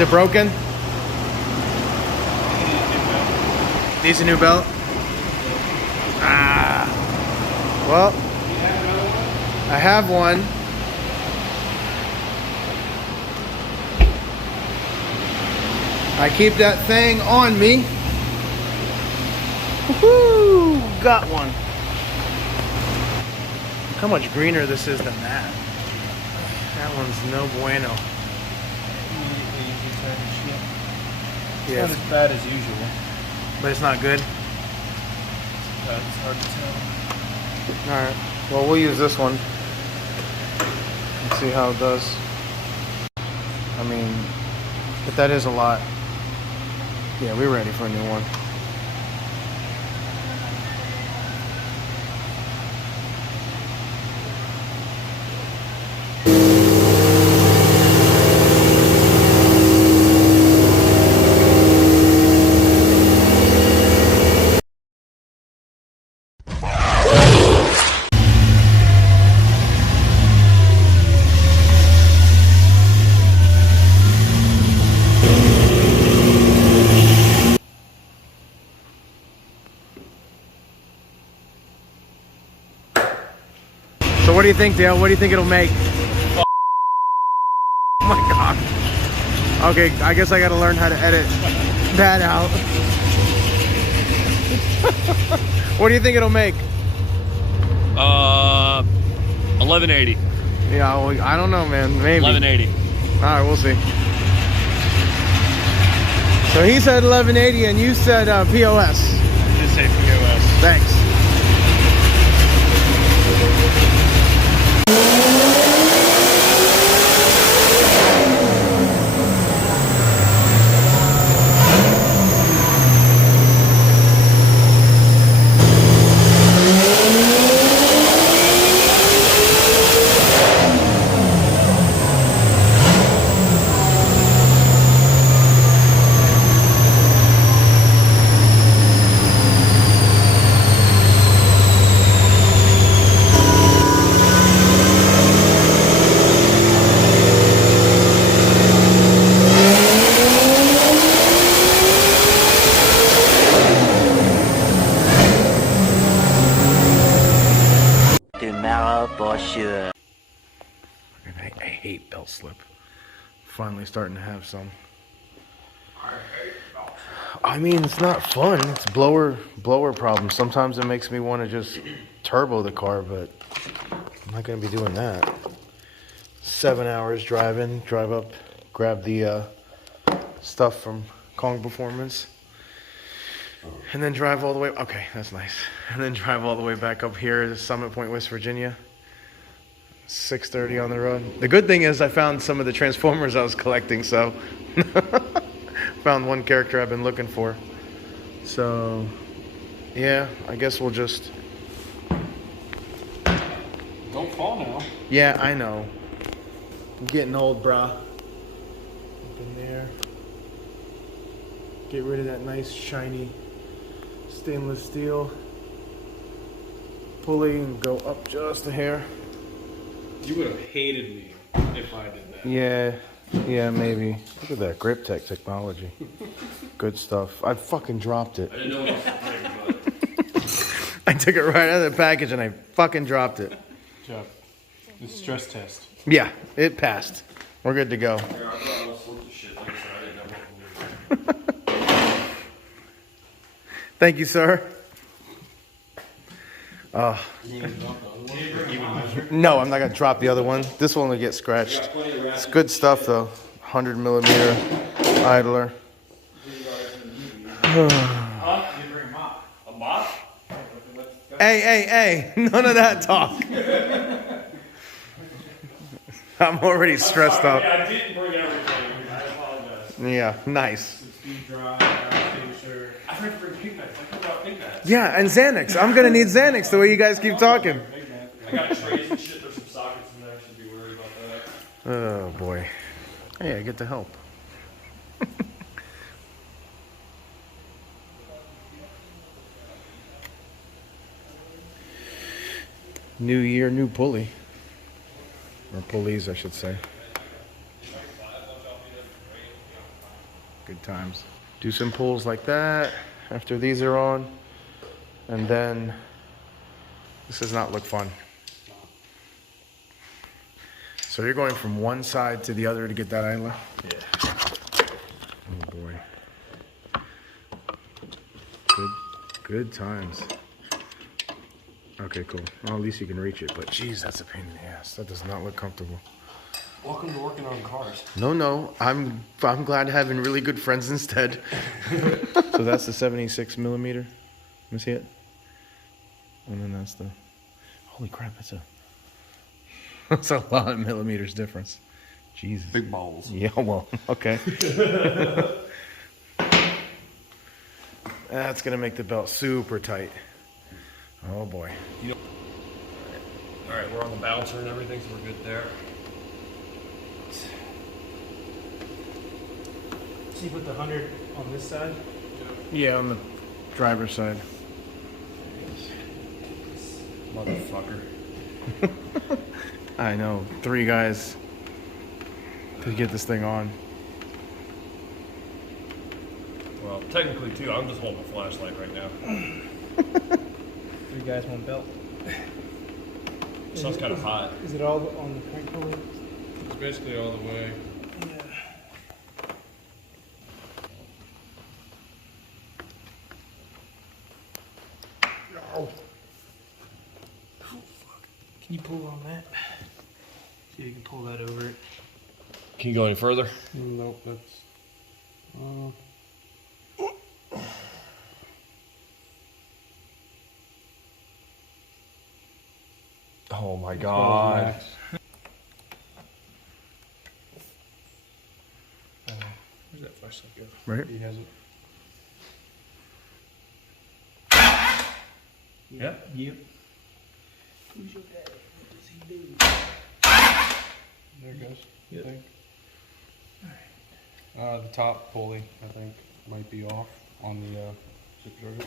Is it broken? Needs a new belt. Ah. Well, I have one. I keep that thing on me. Woohoo! Got one. Look how much greener this is than that. That one's no bueno. Yeah. It's not as bad as usual. But it's not good? It's hard to tell. Alright. Well, we'll use this one. And see how it does. I mean, but that is a lot. Yeah, we're ready for a new one. So what do you think, Dale? What do you think it'll make? Oh my god. Okay, I guess I gotta learn how to edit that out. What do you think it'll make? 1180. Yeah, well, I don't know, man. Maybe. 1180. Alright, we'll see. So he said 1180 and you said POS. I did say POS. Thanks. For sure. I hate belt slip. Finally starting to have some. I mean, it's not fun. It's blower problem. Sometimes it makes me want to just turbo the car, but I'm not going to be doing that. 7 hours driving, drive up, grab the stuff from Kong Performance, and then drive all the way. Okay, that's nice. And then drive all the way back up here to Summit Point, West Virginia. 6:30 on the road. The good thing is I found some of the Transformers I was collecting, so found one character I've been looking for. So yeah, I guess we'll just. Don't fall now. Yeah, I know. I'm getting old, brah. Up in there. Get rid of that nice shiny stainless steel pulley and go up just a hair. You would have hated me if I did that. Yeah, maybe. Look at that grip tech technology. Good stuff. I fucking dropped it. I didn't know what else to bring, but... I took it right out of the package and I fucking dropped it. Good job. The stress test. Yeah, it passed. We're good to go. Thank you, sir. No, I'm not gonna drop the other one. This one will get scratched. It's good stuff though. 100 millimeter idler. Hey, none of that talk. I'm already stressed out. Yeah, I didn't bring everything. I apologize. Yeah, nice. I forgot to bring pink knives. I forgot about pink knives. Yeah, and Xanax. I'm gonna need Xanax the way you guys keep talking. I got trays and shit. There's some sockets in there. I should be worried about that. Oh boy. Hey, I get to help. New year, new pulley. Or pulleys, I should say. Good times. Do some pulls like that after these are on. And then, this does not look fun. So you're going from one side to the other to get that idler? Yeah. Oh boy. Good times. Okay, cool. Well, at least you can reach it, but geez, that's a pain in the ass. That does not look comfortable. Welcome to working on cars. No, I'm glad having really good friends instead. So that's the 76 millimeter. Let me see it. And then that's the, holy crap, that's a lot of millimeters difference. Jesus. Big balls. Yeah, well, okay. That's gonna make the belt super tight. Oh boy. All right, we're on the bouncer and everything, so we're good there. So you put the 100 on this side? Yeah, on the driver's side. Motherfucker. I know, 3 guys to get this thing on. Well, technically, too, I'm just holding a flashlight right now. 3 guys, 1 belt. Stuff's kind of hot. Is it all on the crank pulley? It's basically all the way. Yeah. Can you pull on that? See if you can pull that over it. Can you go any further? Nope, that's. Oh my god. Where's that flashlight go? Right? He has it. Yeah? Yep. Who's your daddy? What does he do? There it goes. Yep. I think. The top pulley, I think, might be off on the zip driver.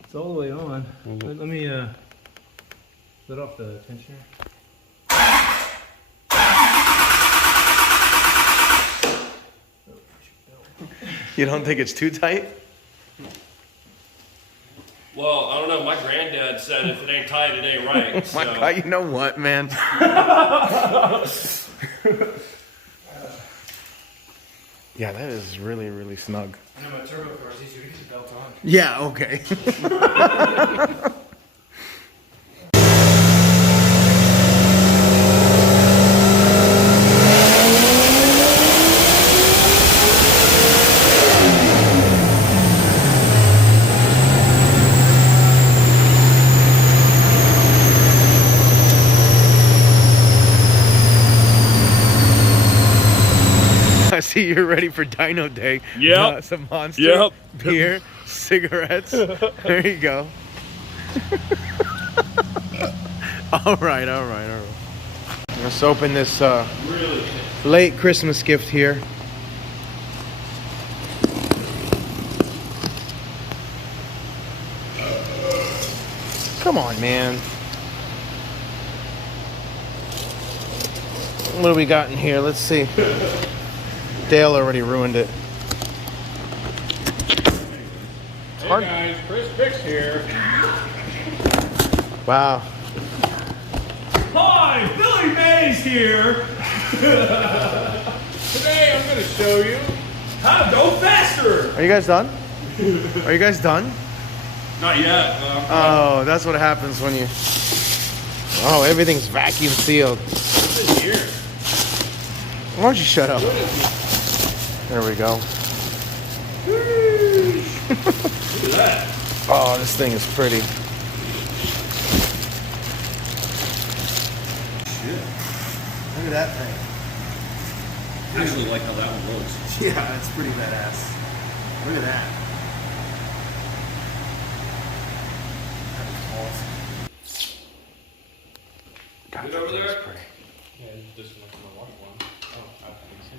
It's all the way on. Mhm. Let me let off the tensioner. You don't think it's too tight? Well, I don't know. My granddad said if it ain't tight, it ain't right. My So. God, you know what, man? Yeah, that is really, really snug. I know my turbo car is easier to get the belt on. Yeah, okay. I see you're ready for Dyno Day. Yep. Some Monster, Yep. beer, cigarettes. There you go. All right. Let's open this late Christmas gift here. Come on, man. What do we got in here? Let's see. Dale already ruined it. Hey guys, Chris Fix here. Wow. Hi, Billy Mays here. Today I'm going to show you. How to go faster. Are you guys done? Are you guys done? Not yet. Oh, that's what happens when you... Oh, everything's vacuum sealed. Here. Why don't you shut up? There we go. Look at that. Oh, this thing is pretty. Look at that thing. I actually like how that one looks. Yeah, it's pretty badass. Look at that. That is awesome. God, Good that over thing is there? pretty. Yeah, it's disconnected my wash one. Oh, I think so.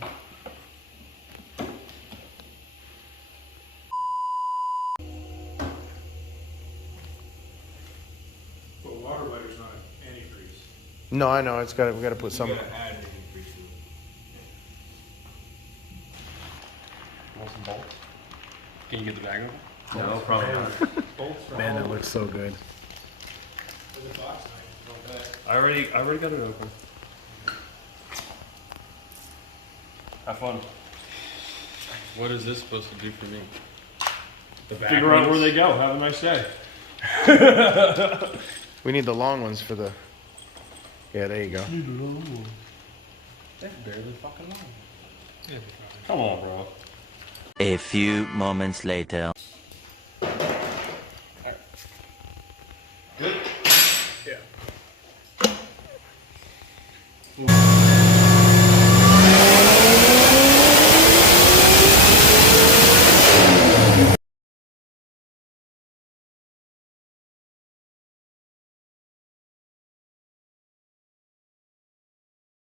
But water weather's not antifreeze. No, I know. We got to put some. You gotta add antifreeze to Want some bolts? Can you get the bag open? No, probably not. Man, that looks so good. I already got it open. Have fun. What is this supposed to do for me? The back Figure out where ones? they go. Have a nice day. We need the long ones for the. Yeah, there you go. They're barely fucking long. Yeah, Come on, bro. A few moments later. Good.